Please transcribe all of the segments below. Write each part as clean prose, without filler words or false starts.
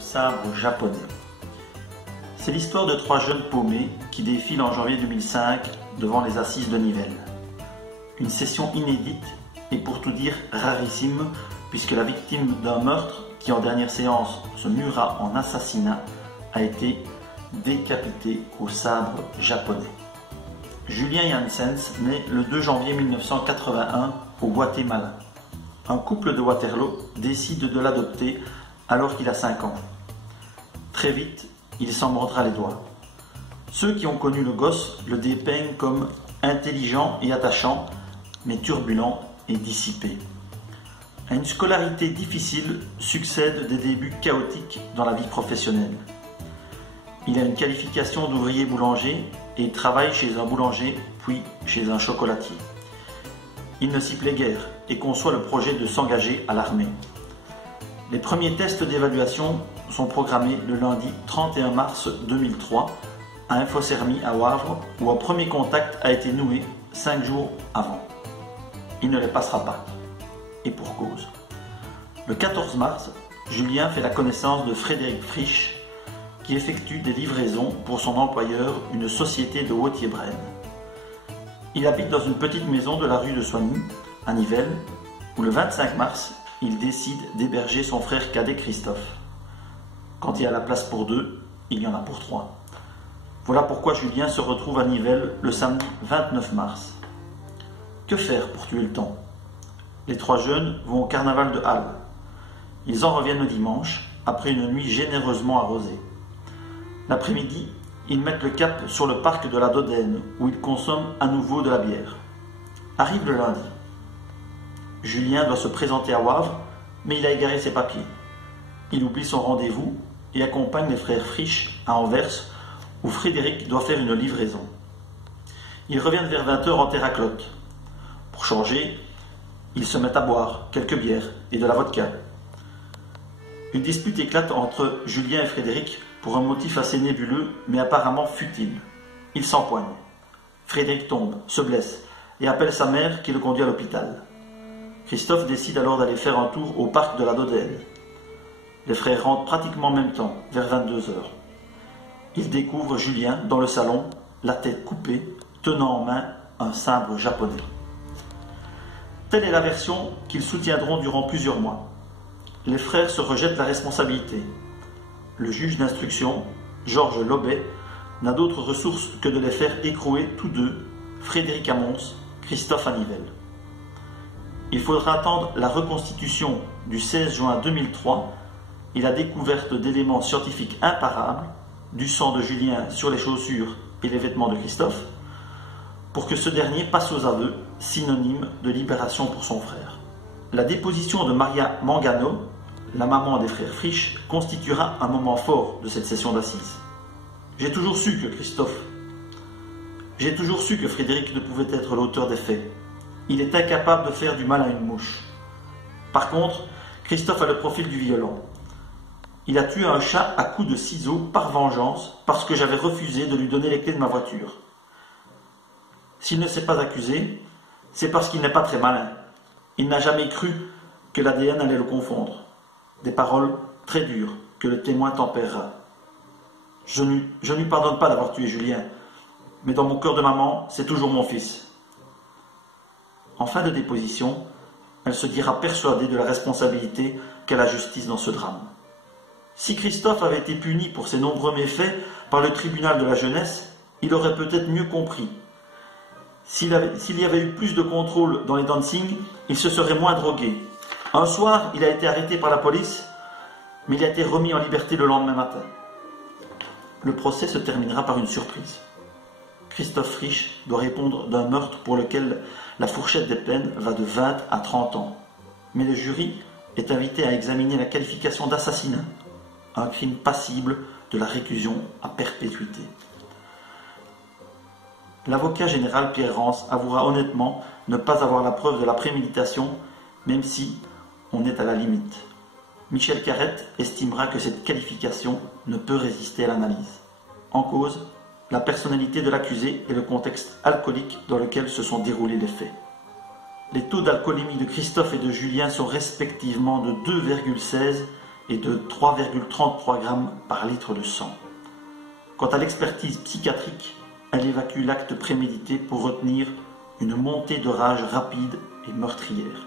sabre japonais. C'est l'histoire de trois jeunes paumés qui défilent en janvier 2005 devant les assises de Nivelles. Une session inédite et pour tout dire rarissime, puisque la victime d'un meurtre qui en dernière séance se mura en assassinat a été décapité au sabre japonais. Julien Janssens naît le 2 janvier 1981 au Guatemala. Un couple de Waterloo décide de l'adopter alors qu'il a 5 ans. Très vite, il s'en mordra les doigts. Ceux qui ont connu le gosse le dépeignent comme intelligent et attachant, mais turbulent et dissipé. À une scolarité difficile succèdent des débuts chaotiques dans la vie professionnelle. Il a une qualification d'ouvrier boulanger et travaille chez un boulanger puis chez un chocolatier. Il ne s'y plaît guère et conçoit le projet de s'engager à l'armée. Les premiers tests d'évaluation sont programmés le lundi 31 mars 2003 à Infos-Sermy à Wavre où un premier contact a été noué 5 jours avant. Il ne les passera pas. Et pour cause. Le 14 mars, Julien fait la connaissance de Frédéric Frisch qui effectue des livraisons pour son employeur, une société de Wauthier-Braine. Il habite dans une petite maison de la rue de Soigny, à Nivelles, où le 25 mars, il décide d'héberger son frère cadet Christophe. Quand il y a la place pour 2, il y en a pour 3. Voilà pourquoi Julien se retrouve à Nivelles le samedi 29 mars. Que faire pour tuer le temps? Les trois jeunes vont au carnaval de Halle. Ils en reviennent le dimanche, après une nuit généreusement arrosée. L'après-midi, ils mettent le cap sur le parc de la Dodène, où ils consomment à nouveau de la bière. Arrive le lundi. Julien doit se présenter à Wavre, mais il a égaré ses papiers. Il oublie son rendez-vous et accompagne les frères Frisch à Anvers, où Frédéric doit faire une livraison. Ils reviennent vers 20 h en terre à clotte. Pour changer, ils se mettent à boire quelques bières et de la vodka. Une dispute éclate entre Julien et Frédéric pour un motif assez nébuleux, mais apparemment futile. Ils s'empoignent. Frédéric tombe, se blesse et appelle sa mère qui le conduit à l'hôpital. Christophe décide alors d'aller faire un tour au parc de la Dodène. Les frères rentrent pratiquement en même temps, vers 22 h. Ils découvrent Julien dans le salon, la tête coupée, tenant en main un sabre japonais. Telle est la version qu'ils soutiendront durant plusieurs mois. Les frères se rejettent la responsabilité. Le juge d'instruction, Georges Lobet, n'a d'autre ressource que de les faire écrouer tous deux, Frédéric à Mons, Christophe à Nivelles. Il faudra attendre la reconstitution du 16 juin 2003 et la découverte d'éléments scientifiques imparables, du sang de Julien sur les chaussures et les vêtements de Christophe, pour que ce dernier passe aux aveux, synonyme de libération pour son frère. La déposition de Maria Mangano, la maman des frères Frisch, constituera un moment fort de cette session d'assises. J'ai toujours su que Frédéric ne pouvait être l'auteur des faits. Il est incapable de faire du mal à une mouche. Par contre, Christophe a le profil du violent. Il a tué un chat à coups de ciseaux par vengeance parce que j'avais refusé de lui donner les clés de ma voiture. S'il ne s'est pas accusé, c'est parce qu'il n'est pas très malin. Il n'a jamais cru que l'ADN allait le confondre. Des paroles très dures que le témoin tempérera. Je ne lui pardonne pas d'avoir tué Julien, mais dans mon cœur de maman, c'est toujours mon fils. En fin de déposition, elle se dira persuadée de la responsabilité qu'a la justice dans ce drame. Si Christophe avait été puni pour ses nombreux méfaits par le tribunal de la jeunesse, il aurait peut-être mieux compris. S'il y avait eu plus de contrôle dans les dancing, il se serait moins drogué. Un soir, il a été arrêté par la police, mais il a été remis en liberté le lendemain matin. Le procès se terminera par une surprise. Christophe Frisch doit répondre d'un meurtre pour lequel la fourchette des peines va de 20 à 30 ans. Mais le jury est invité à examiner la qualification d'assassinat, un crime passible de la réclusion à perpétuité. L'avocat général Pierre Rance avouera honnêtement ne pas avoir la preuve de la préméditation, même si on est à la limite. Michel Carrette estimera que cette qualification ne peut résister à l'analyse. En cause, la personnalité de l'accusé et le contexte alcoolique dans lequel se sont déroulés les faits. Les taux d'alcoolémie de Christophe et de Julien sont respectivement de 2,16 et de 3,33 grammes par litre de sang. Quant à l'expertise psychiatrique, elle évacue l'acte prémédité pour retenir une montée de rage rapide et meurtrière.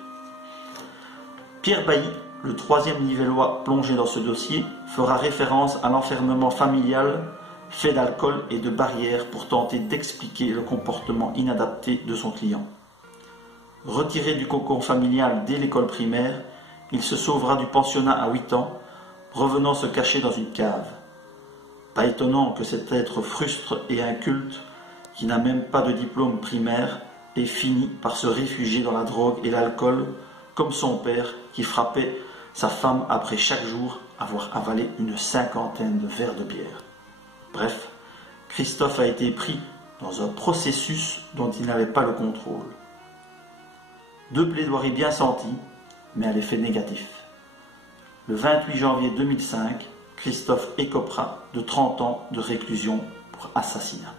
Pierre Bailly, le troisième nivellois plongé dans ce dossier, fera référence à l'enfermement familial fait d'alcool et de barrières pour tenter d'expliquer le comportement inadapté de son client. Retiré du cocon familial dès l'école primaire, il se sauvera du pensionnat à 8 ans, revenant se cacher dans une cave. Pas étonnant que cet être frustre et inculte, qui n'a même pas de diplôme primaire, ait fini par se réfugier dans la drogue et l'alcool, comme son père qui frappait sa femme après chaque jour avoir avalé une 50aine de verres de bière. Bref, Christophe a été pris dans un processus dont il n'avait pas le contrôle. 2 plaidoiries bien senties, mais à l'effet négatif. Le 28 janvier 2005, Christophe écopera de 30 ans de réclusion pour assassinat.